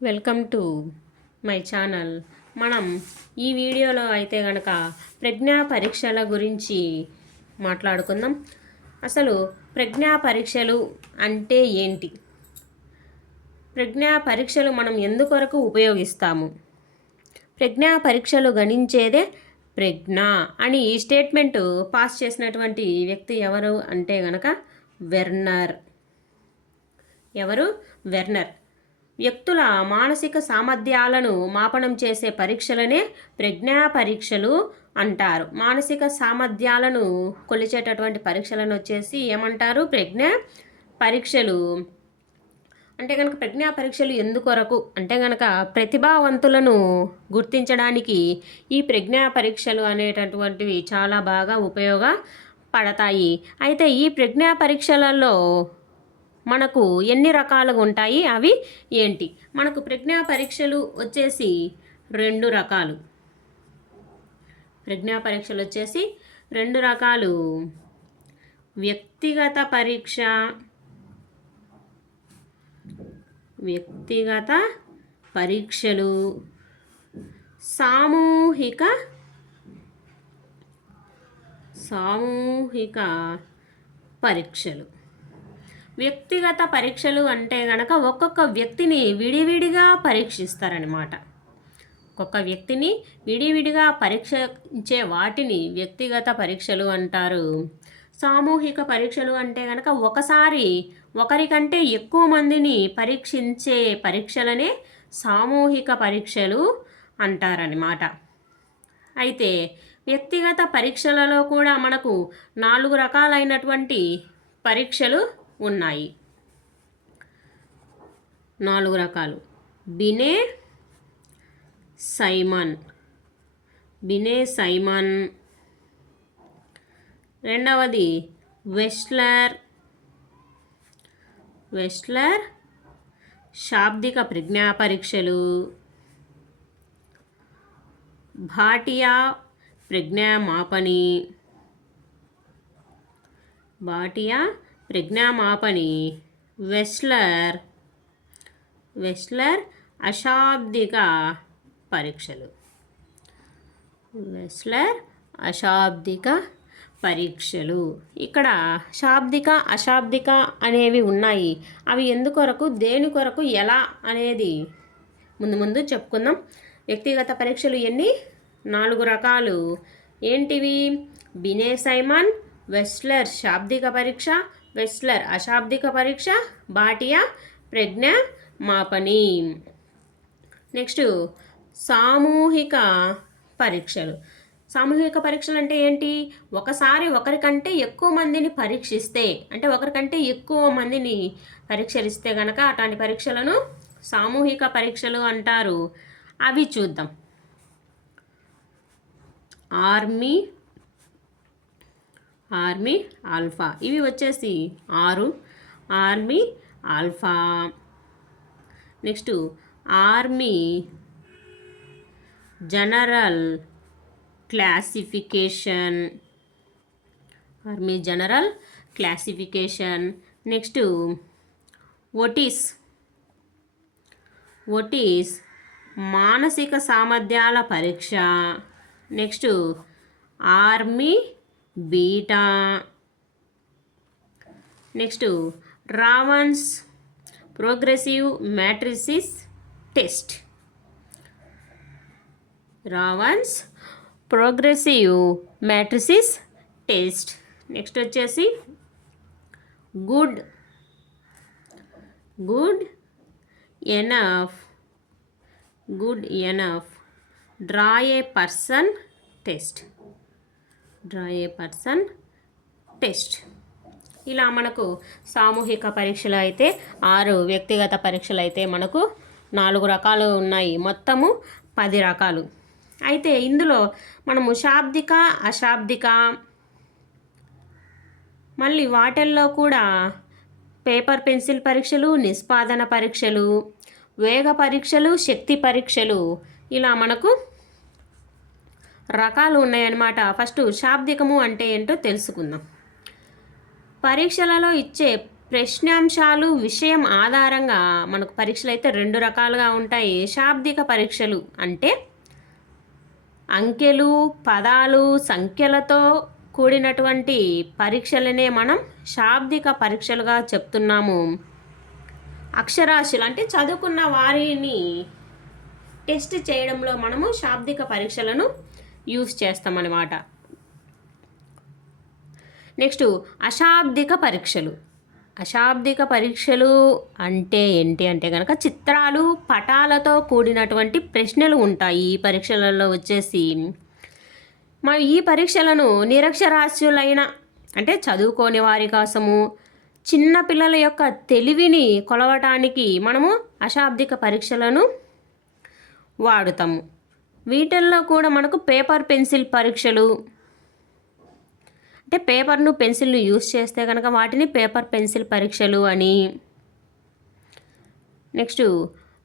Welcome to my channel. మనం ఈ వీడియోలో అయితే కనుక ప్రజ్ఞా పరీక్షల గురించి మాట్లాడుకుందాం. అసలు ప్రజ్ఞా పరీక్షలు అంటే ఏంటి? ప్రజ్ఞా పరీక్షలు మనం ఎందుకొరకు ఉపయోగిస్తాము? ప్రజ్ఞా పరీక్షలు గణించేదే ప్రజ్ఞ అని ఈ స్టేట్మెంట్ పాస్ చేసినటువంటి వ్యక్తి ఎవరు అంటే గనక వెర్నర్. ఎవరు? వెర్నర్. వ్యక్తుల మానసిక సామర్థ్యాలను మాపనం చేసే పరీక్షలనే ప్రజ్ఞా పరీక్షలు అంటారు. మానసిక సామర్థ్యాలను కొలిచేటటువంటి పరీక్షలను వచ్చేసి ఏమంటారు? ప్రజ్ఞా పరీక్షలు. అంటే కనుక ప్రజ్ఞా పరీక్షలు ఎందుకొరకు అంటే కనుక ప్రతిభావంతులను గుర్తించడానికి ఈ ప్రజ్ఞా పరీక్షలు అనేటటువంటివి చాలా బాగా ఉపయోగపడతాయి. అయితే ఈ ప్రజ్ఞా పరీక్షలలో మనకు ఎన్ని రకాలుగా ఉంటాయి, అవి ఏంటి? మనకు ప్రజ్ఞా పరీక్షలు వచ్చేసి 2 రకాలు. ప్రజ్ఞా పరీక్షలు వచ్చేసి 2 రకాలు. వ్యక్తిగత పరీక్ష, వ్యక్తిగత పరీక్షలు, సామూహిక పరీక్షలు. వ్యక్తిగత పరీక్షలు అంటే గనక ఒక్కొక్క వ్యక్తిని విడివిడిగా పరీక్షిస్తారనమాట. ఒక్కొక్క వ్యక్తిని విడివిడిగా పరీక్షించే వాటిని వ్యక్తిగత పరీక్షలు అంటారు. సామూహిక పరీక్షలు అంటే గనక ఒకసారి ఒకరికంటే ఎక్కువ మందిని పరీక్షించే పరీక్షలనే సామూహిక పరీక్షలు అంటారనమాట. అయితే వ్యక్తిగత పరీక్షలలో కూడా మనకు 4 రకాలైనటువంటి పరీక్షలు ఉన్నాయి. 4 రకాలు. బినే సైమన్. రెండవది వెస్లర్ శాబ్దిక ప్రజ్ఞా పరీక్షలు. భాటియా ప్రజ్ఞా మాపని. వెస్లర్ అశాబ్దిక పరీక్షలు. ఇక్కడ శాబ్దిక అశాబ్దిక అనేవి ఉన్నాయి. అవి ఎందుకొరకు, దేని కొరకు, ఎలా అనేది ముందు చెప్పుకుందాం. వ్యక్తిగత పరీక్షలు ఎన్ని? 4 రకాలు. ఏంటివి? బినే సైమన్, వెస్లర్ శాబ్దిక పరీక్ష, వెస్లర్ అశాబ్దిక పరీక్ష, భాటియా ప్రజ్ఞా మాపని. నెక్స్ట్ సామూహిక పరీక్షలు. సామూహిక పరీక్షలు అంటే ఏంటి? ఒకసారి ఒకరికంటే ఎక్కువ మందిని పరీక్షిస్తే, అంటే ఒకరికంటే ఎక్కువ మందిని పరీక్షలిస్తే గనక అట్లాంటి పరీక్షలను సామూహిక పరీక్షలు అంటారు. అవి చూద్దాం. Army alpha. ఇవి వచ్చేసి 6. Army alpha. Next army general classification. Next Otis మానసిక సామర్థ్యాల పరీక్ష. Next army beta. Next Raven's progressive matrices test. Next వచ్చేసి good enough draw a person test. ఇలా మనకు సామూహిక పరీక్షలు అయితే 6, వ్యక్తిగత పరీక్షలు అయితే మనకు 4 రకాలు ఉన్నాయి. మొత్తము 10 రకాలు. అయితే ఇందులో మనము శాబ్దిక అశాబ్దిక, మళ్ళీ వాటిల్లో కూడా పేపర్ పెన్సిల్ పరీక్షలు, నిష్పాదన పరీక్షలు, వేగ పరీక్షలు, శక్తి పరీక్షలు, ఇలా మనకు రకాలు ఉన్నాయన్నమాట. ఫస్ట్ శాబ్దికము అంటే ఏంటో తెలుసుకుందాం. పరీక్షలలో ఇచ్చే ప్రశ్నాంశాలు విషయం ఆధారంగా మనకు పరీక్షలు అయితే 2 రకాలుగా ఉంటాయి. శాబ్దిక పరీక్షలు అంటే అంకెలు, పదాలు, సంఖ్యలతో కూడినటువంటి పరీక్షలనే మనం శాబ్దిక పరీక్షలుగా చెప్తున్నాము. అక్షరాస్యులు అంటే చదువుకున్న వారిని టెస్ట్ చేయడంలో మనము శాబ్దిక పరీక్షలను యూజ్ చేస్తామన్నమాట. నెక్స్ట్ అశాబ్దిక పరీక్షలు. అశాబ్దిక పరీక్షలు అంటే ఏంటి అంటే కనుక చిత్రాలు, పటాలతో కూడినటువంటి ప్రశ్నలు ఉంటాయి ఈ పరీక్షలలో వచ్చేసి. మరి ఈ పరీక్షలను నిరక్షరాస్యులైన అంటే చదువుకోని వారి కోసము, చిన్న పిల్లల యొక్క తెలివిని కొలవటానికి మనము అశాబ్దిక పరీక్షలను వాడుతాము. వీటిల్లో కూడా మనకు పేపర్ పెన్సిల్ పరీక్షలు అంటే పేపర్ను పెన్సిల్ను యూజ్ చేస్తే కనుక వాటిని పేపర్ పెన్సిల్ పరీక్షలు అని. నెక్స్ట్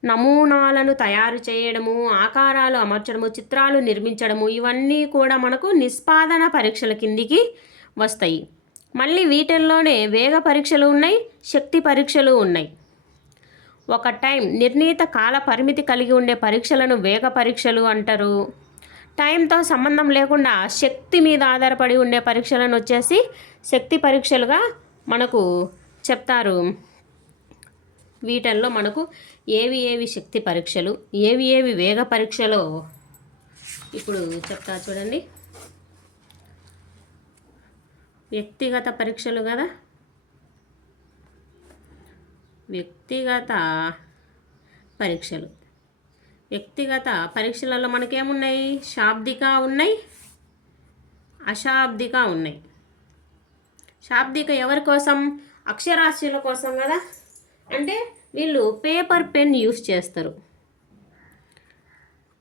నమూనాలను తయారు చేయడము, ఆకారాలు అమర్చడము, చిత్రాలు నిర్మించడము, ఇవన్నీ కూడా మనకు నిష్పాదన పరీక్షల కిందికి వస్తాయి. మళ్ళీ వీటిల్లోనే వేగ పరీక్షలు ఉన్నాయి, శక్తి పరీక్షలు ఉన్నాయి. ఒక టైం నిర్ణీత కాల పరిమితి కలిగి ఉండే పరీక్షలను వేగ పరీక్షలు అంటారు. టైంతో సంబంధం లేకుండా శక్తి మీద ఆధారపడి ఉండే పరీక్షలను వచ్చేసి శక్తి పరీక్షలుగా మనకు చెప్తారు. వీటిల్లో మనకు ఏవి శక్తి పరీక్షలు, ఏవి వేగ పరీక్షలో ఇప్పుడు చెప్తా చూడండి. వ్యక్తిగత పరీక్షలు కదా, వ్యక్తిగత పరీక్షలు. వ్యక్తిగత పరీక్షలలో మనకేమున్నాయి? శాబ్దిక ఉన్నాయి, అశాబ్దిక ఉన్నాయి. శాబ్దిక ఎవరి కోసం? అక్షరాస్యుల కోసం కదా. అంటే వీళ్ళు పేపర్ పెన్ యూస్ చేస్తారు,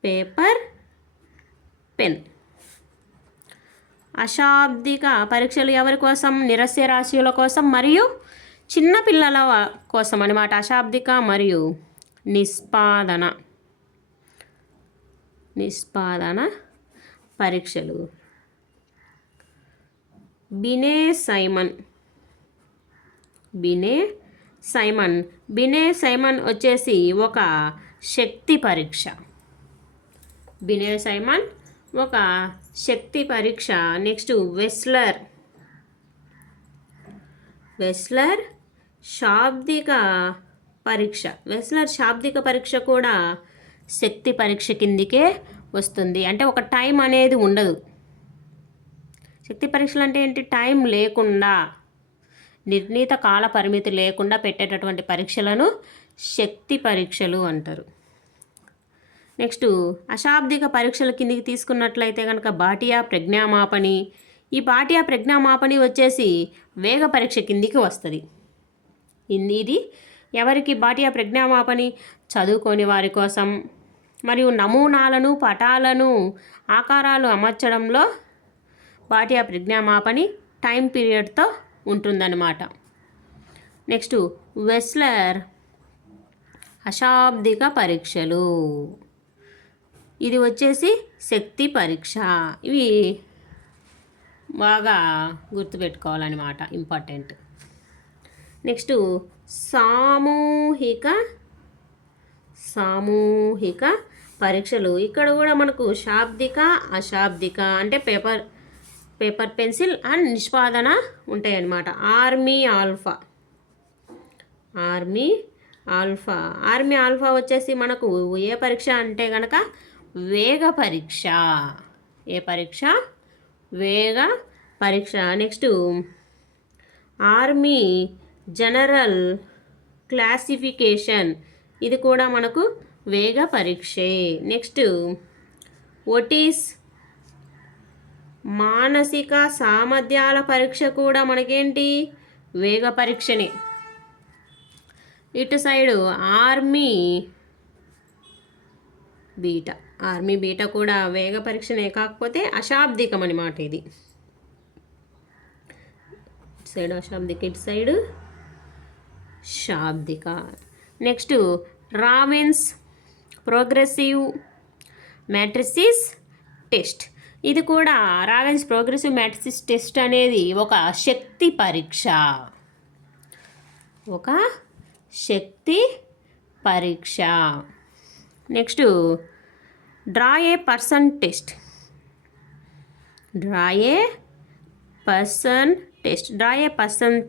పేపర్ పెన్. అశాబ్దిక పరీక్షలు ఎవరి కోసం? నిరక్షరాస్యుల కోసం మరియు చిన్నపిల్లల కోసం అన్నమాట. అశాబ్దిక మరియు నిష్పాదన పరీక్షలు. బినే సైమన్ వచ్చేసి ఒక శక్తి పరీక్ష. బినే సైమన్ ఒక శక్తి పరీక్ష. నెక్స్ట్ వెస్లర్ శాబ్దిక పరీక్ష. వెస్లర్ శాబ్దిక పరీక్ష కూడా శక్తి పరీక్ష కిందికే వస్తుంది. అంటే ఒక టైం అనేది ఉండదు. శక్తి పరీక్షలు అంటే ఏంటి? టైం లేకుండా, నిర్ణీత కాల పరిమితి లేకుండా పెట్టేటటువంటి పరీక్షలను శక్తి పరీక్షలు అంటారు. నెక్స్ట్ అశాబ్దిక పరీక్షల కిందికి తీసుకున్నట్లయితే కనుక భాటియా ప్రజ్ఞామాపని. ఈ భాటియా ప్రజ్ఞామాపని వచ్చేసి వేగ పరీక్ష కిందికి వస్తుంది. ఇది ఎవరికి? భాటియా ప్రజ్ఞామాపని చదువుకోని వారి కోసం మరియు నమూనాలను, పటాలను, ఆకారాలు అమర్చడంలో భాటియా ప్రజ్ఞామాపని టైం పీరియడ్తో ఉంటుందన్నమాట. నెక్స్ట్ వెస్లర్ అశాబ్దిక పరీక్షలు. ఇది వచ్చేసి శక్తి పరీక్ష. ఇవి బాగా గుర్తుపెట్టుకోవాలన్నమాట, ఇంపార్టెంట్. నెక్స్ట్ సామూహిక పరీక్షలు. ఇక్కడ కూడా మనకు శాబ్దిక, అశాబ్దిక అంటే పేపర్ పెన్సిల్ అండ్ నిష్పాదన ఉంటాయి అన్నమాట. ఆర్మీ ఆల్ఫా వచ్చేసి మనకు ఏ పరీక్ష అంటే కనుక వేగ పరీక్ష. ఏ పరీక్ష? వేగ పరీక్ష. Next army general classification. ఇది కూడా మనకు వేగ పరీక్షే. నెక్స్ట్ ఓటీస్ మానసిక సామర్థ్యాల పరీక్ష కూడా మనకేంటి? వేగ పరీక్షనే. ఇటు సైడు ఆర్మీ బీటా కూడా వేగ పరీక్షనే, కాకపోతే అశాబ్దికం అన్నమాట ఇది. ఇటు సైడ్ అశాబ్దిక, ఇటు సైడు శాబ్దిక. Next Raven's progressive matrices test. ఇది కూడా రావెన్స్ ప్రోగ్రెసివ్ మ్యాట్రిసిస్ టెస్ట్ అనేది ఒక శక్తి పరీక్ష. ఒక శక్తి పరీక్ష. Next draw a person test. Draw a person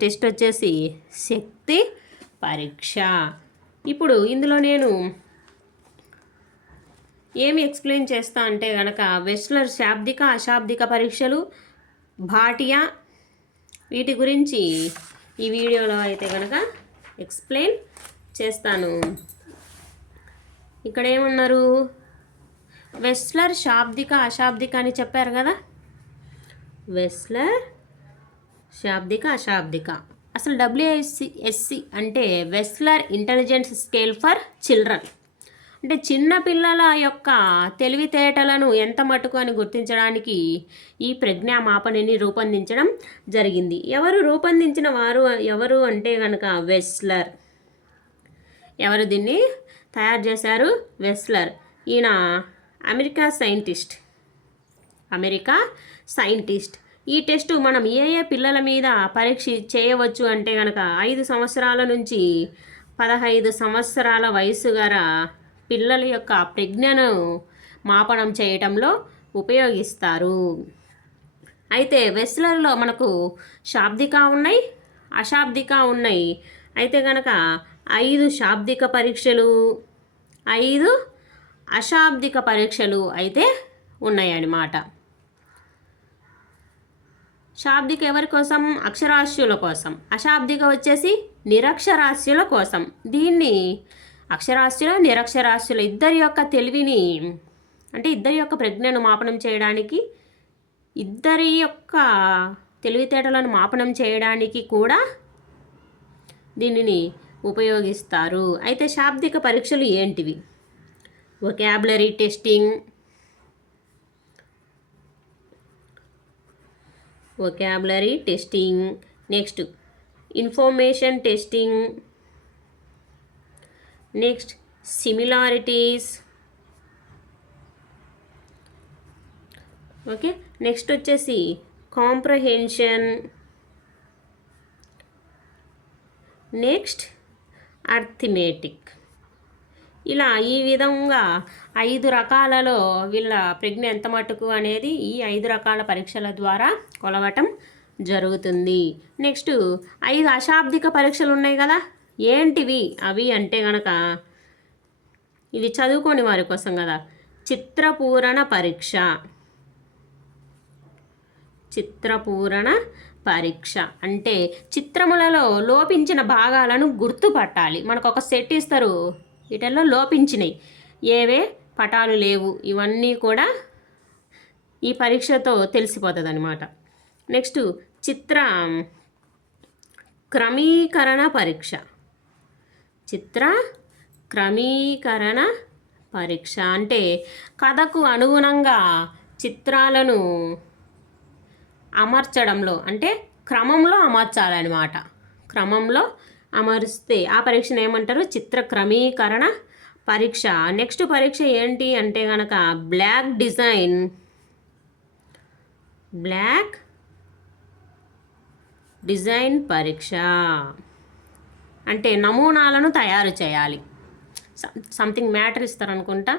test వచ్చేసి శక్తి పరీక్ష. ఇప్పుడు ఇందులో నేను ఏమి ఎక్స్ప్లెయిన్ చేస్తా అంటే కనుక వెస్లర్ శాబ్దిక అశాబ్దిక పరీక్షలు, భాటియా, వీటి గురించి ఈ వీడియోలో అయితే కనుక ఎక్స్ప్లెయిన్ చేస్తాను. ఇక్కడ ఏమన్నారు, వెస్లర్ శాబ్దిక అశాబ్దిక అని చెప్పారు కదా. వెస్లర్ శాబ్దిక అశాబ్దిక. అసలు WISC అంటే Wechsler intelligence scale for children. అంటే చిన్న పిల్లల యొక్క తెలివితేటలను ఎంత మటుకు అని గుర్తించడానికి ఈ ప్రజ్ఞా మాపనిని రూపొందించడం జరిగింది. ఎవరు రూపొందించిన వారు ఎవరు అంటే కనుక వెస్లర్. ఎవరు దీన్ని తయారు చేశారు? వెస్లర్. ఈయన అమెరికా సైంటిస్ట్. ఈ టెస్ట్ మనం ఏ పిల్లల మీద పరీక్ష చేయవచ్చు అంటే కనుక 5 సంవత్సరాల నుంచి 15 సంవత్సరాల వయసు గల పిల్లల యొక్క ప్రజ్ఞను మాపనం చేయటంలో ఉపయోగిస్తారు. అయితే వెస్లర్లో మనకు శాబ్దిక ఉన్నాయి, అశాబ్దిక ఉన్నాయి. అయితే కనుక 5 శాబ్దిక పరీక్షలు, 5 అశాబ్దిక పరీక్షలు అయితే ఉన్నాయన్నమాట. శాబ్దిక ఎవరి కోసం? అక్షరాస్యుల కోసం. అశాబ్దిక వచ్చేసి నిరక్షరాస్యుల కోసం. దీన్ని అక్షరాస్యుల నిరక్షరాస్యుల ఇద్దరి యొక్క తెలివిని, అంటే ఇద్దరి యొక్క ప్రజ్ఞను మాపనం చేయడానికి, ఇద్దరి యొక్క తెలివితేటలను మాపనం చేయడానికి కూడా దీనిని ఉపయోగిస్తారు. అయితే శాబ్దిక పరీక్షలు ఏంటివి? Vocabulary testing, next information testing, next similarities, okay. Next వచ్చేసి కాంప్రహెన్షన్, నెక్స్ట్ అర్థమెటిక్. ఇలా ఈ విధంగా 5 రకాలలో వీళ్ళ ప్రజ్ఞ ఎంత మటుకు అనేది ఈ 5 రకాల పరీక్షల ద్వారా కొలవటం జరుగుతుంది. నెక్స్ట్ 5 అశాబ్దిక పరీక్షలు ఉన్నాయి కదా. ఏంటివి అవి అంటే కనుక, ఇది చదువుకోని వారి కోసం కదా. చిత్రపూరణ పరీక్ష అంటే చిత్రములలో లోపించిన భాగాలను గుర్తుపట్టాలి. మనకు ఒక సెట్ ఇస్తారు, వీటిల్లో లోపించినాయి, ఏవే పటాలు లేవు, ఇవన్నీ కూడా ఈ పరీక్షతో తెలిసిపోతుంది అన్నమాట. నెక్స్ట్ చిత్ర క్రమీకరణ పరీక్ష అంటే కథకు అనుగుణంగా చిత్రాలను అమర్చడంలో, అంటే క్రమంలో అమర్చాలన్నమాట. క్రమంలో అమరిస్తే ఆ పరీక్షను ఏమంటారు? చిత్ర క్రమీకరణ పరీక్ష. నెక్స్ట్ పరీక్ష ఏంటి అంటే కనుక బ్లాక్ డిజైన్ పరీక్ష. అంటే నమూనాలను తయారు చేయాలి. సంథింగ్ మ్యాటర్ ఇస్తారనుకుంటా,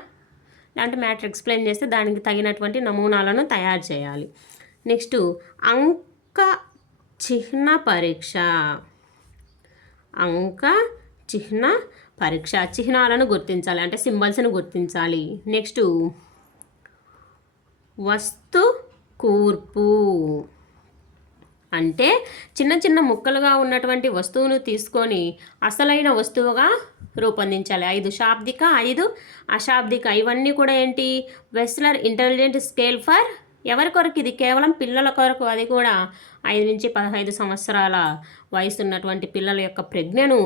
లేదంటే మ్యాటర్ ఎక్స్ప్లెయిన్ చేస్తే దానికి తగినటువంటి నమూనాలను తయారు చేయాలి. నెక్స్ట్ అంక చిహ్న పరీక్ష. చిహ్నాలను గుర్తించాలి, అంటే సింబల్స్ని గుర్తించాలి. నెక్స్ట్ వస్తు కూర్పు, అంటే చిన్న చిన్న ముక్కలుగా ఉన్నటువంటి వస్తువును తీసుకొని అసలైన వస్తువుగా రూపొందించాలి. 5 శాబ్దిక, 5 అశాబ్దిక. ఇవన్నీ కూడా ఏంటి? వెస్లర్ ఇంటెలిజెంట్ స్కేల్ ఫర్ ఎవరి కొరకు? ఇది కేవలం పిల్లల కొరకు. అది కూడా 5 నుంచి 15 సంవత్సరాల వయసు ఉన్నటువంటి పిల్లల యొక్క ప్రజ్ఞను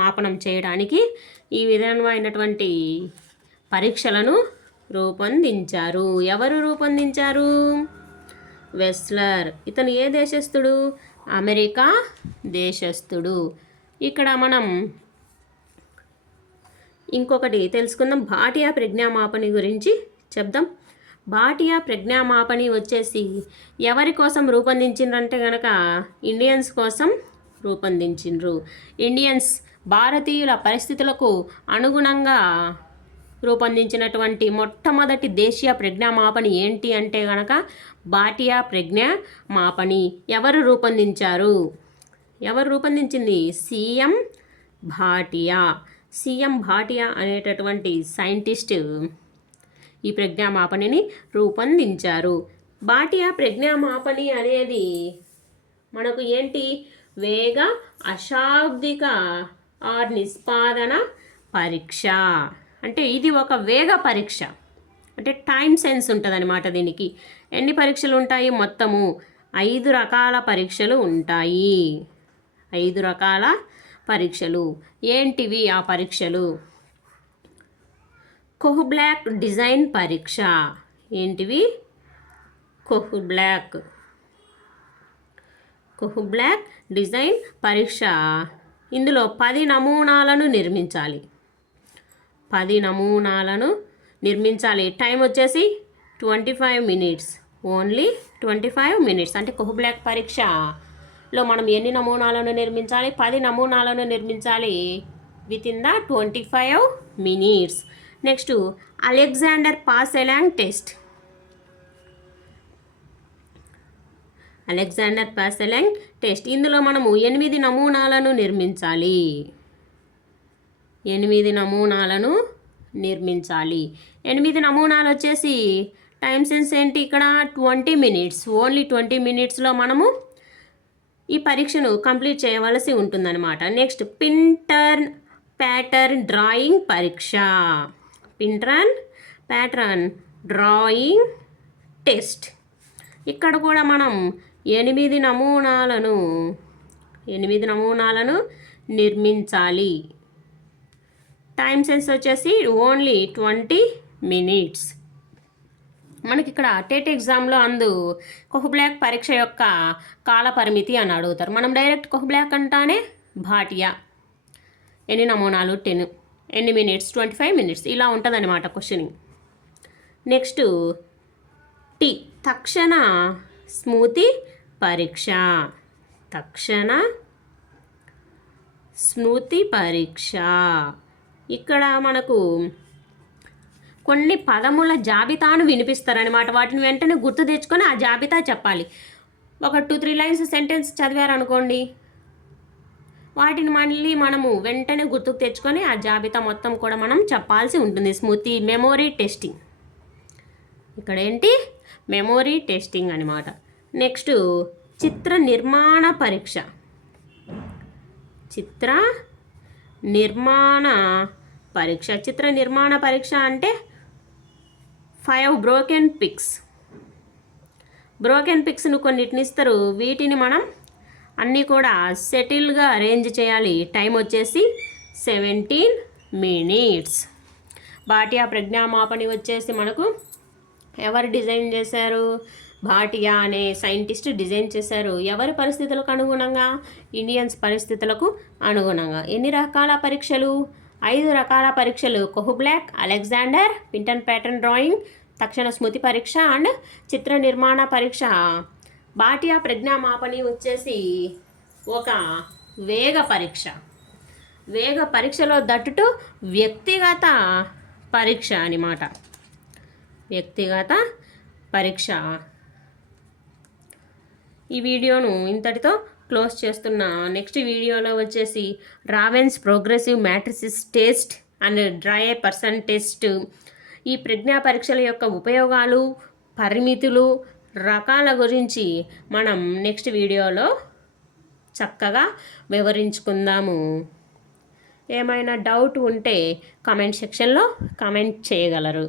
మాపనం చేయడానికి ఈ విధమైనటువంటి పరీక్షలను రూపొందించారు. ఎవరు రూపొందించారు? వెస్లర్. ఇతను ఏ దేశస్థుడు? అమెరికా దేశస్థుడు. ఇక్కడ మనం ఇంకొకటి తెలుసుకుందాం. భాటియా ప్రజ్ఞామాపని గురించి చెప్దాం. భాటియా ప్రజ్ఞామాపని వచ్చేసి ఎవరి కోసం రూపొందించిందంటే కనుక ఇండియన్స్ కోసం రూపొందించిండ్రు. ఇండియన్స్ భారతీయుల పరిస్థితులకు అనుగుణంగా రూపొందించినటువంటి మొట్టమొదటి దేశీయ ప్రజ్ఞామాపని ఏంటి అంటే గనక భాటియా ప్రజ్ఞామాపని. ఎవరు రూపొందించారు? ఎవరు రూపొందించింది? సీఎం భాటియా. సీఎం భాటియా అనేటటువంటి సైంటిస్ట్ ఈ ప్రజ్ఞామాపనిని రూపొందించారు. భాటియా ప్రజ్ఞామాపని అనేది మనకు ఏంటి? వేగ అశాబ్దిక ఆర్ నిష్పాదన పరీక్ష. అంటే ఇది ఒక వేగ పరీక్ష, అంటే టైం సెన్స్ ఉంటుంది అనమాట. దీనికి ఎన్ని పరీక్షలు ఉంటాయి? మొత్తము 5 రకాల పరీక్షలు ఉంటాయి. 5 రకాల పరీక్షలు. ఏంటివి ఆ పరీక్షలు? కోహ్బ్లాక్ డిజైన్ పరీక్ష. ఏంటివి? కోహ్బ్లాక్ డిజైన్ పరీక్ష. ఇందులో 10 నమూనాలను నిర్మించాలి. 10 నమూనాలను నిర్మించాలి. టైం వచ్చేసి 25 మినిట్స్. Only 25 minutes. అంటే కోహ్బ్లాక్ పరీక్షలో మనం ఎన్ని నమూనాలను నిర్మించాలి? 10 నమూనాలను నిర్మించాలి within the 25 minutes. Next Alexander passalong test. Alexander passalong test. ఇందులో మనము 8 నమూనాలను నిర్మించాలి. 8 నమూనాలను నిర్మించాలి. 8 నమూనాలు వచ్చేసి టైం సెన్స్ ఏంటి ఇక్కడ? 20 మినిట్స్. ఓన్లీ 20 మినిట్స్లో మనము ఈ పరీక్షను కంప్లీట్ చేయవలసి ఉంటుందన్నమాట. నెక్స్ట్ పింటర్న్ ప్యాటర్న్ డ్రాయింగ్ పరీక్ష. పింటర్న్ ప్యాటర్న్ డ్రాయింగ్ టెస్ట్. ఇక్కడ కూడా మనం 8 నమూనాలను నిర్మించాలి. టైం సెన్స్ వచ్చేసి ఓన్లీ 20 మినిట్స్. మనకి ఇక్కడ టెట్ ఎగ్జామ్లో కోహ్బ్లాక్ పరీక్ష యొక్క కాల పరిమితి అని అడుగుతారు. మనం డైరెక్ట్ కోహ్బ్లాక్ అంటానే భాటియా ఎన్ని నమూనాలు 10, ఎన్ని మినిట్స్ 25 మినిట్స్, ఇలా ఉంటుందన్నమాట క్వశ్చనింగ్. నెక్స్ట్ తక్షణ స్మృతి పరీక్ష. తక్షణ స్మృతి పరీక్ష. ఇక్కడ మనకు కొన్ని పదముల జాబితాను వినిపిస్తారనమాట. వాటిని వెంటనే గుర్తు తెచ్చుకొని ఆ జాబితా చెప్పాలి. ఒక 2-3 లైన్స్ సెంటెన్స్ చదివారనుకోండి, వాటిని మళ్ళీ మనము వెంటనే గుర్తుకు తెచ్చుకొని ఆ జాబితా మొత్తం కూడా మనం చెప్పాల్సి ఉంటుంది. స్మృతి మెమొరీ టెస్టింగ్. ఇక్కడ ఏంటి? మెమొరీ టెస్టింగ్ అనమాట. నెక్స్ట్ చిత్ర నిర్మాణ పరీక్ష. చిత్ర నిర్మాణ పరీక్ష. చిత్ర నిర్మాణ పరీక్ష అంటే 5 బ్రోకెన్ పిక్స్ను కొన్నిటిని ఇస్తారు. వీటిని మనం అన్నీ కూడా సెటిల్గా అరేంజ్ చేయాలి. టైం వచ్చేసి 17 మినిట్స్. భాటియా ప్రజ్ఞామాపని వచ్చేసి మనకు ఎవరు డిజైన్ చేశారు? భాటియా అనే సైంటిస్ట్ డిజైన్ చేశారు. ఎవరి పరిస్థితులకు అనుగుణంగా? ఇండియన్స్ పరిస్థితులకు అనుగుణంగా. ఎన్ని రకాల పరీక్షలు? 5 రకాల పరీక్షలు. కోహ్బ్లాక్, అలెగ్జాండర్, పింటర్న్ ప్యాటర్న్ డ్రాయింగ్, తక్షణ స్మృతి పరీక్ష అండ్ చిత్ర నిర్మాణ పరీక్ష. భాటియా ప్రజ్ఞామాపని వచ్చేసి ఒక వేగ పరీక్ష. వేగ పరీక్షలో దట్టుటు వ్యక్తిగత పరీక్ష అన్నమాట. వ్యక్తిగత పరీక్ష. ఈ వీడియోను ఇంతటితో క్లోజ్ చేస్తున్నా. నెక్స్ట్ వీడియోలో వచ్చేసి ravens progressive matrices test and dry person test, ఈ ప్రజ్ఞా పరీక్షల యొక్క ఉపయోగాలు, పరిమితులు, రకాల గురించి మనం నెక్స్ట్ వీడియోలో చక్కగా వివరించుకుందాము. ఏమైనా డౌట్ ఉంటే కామెంట్ సెక్షన్లో కామెంట్ చేయగలరు.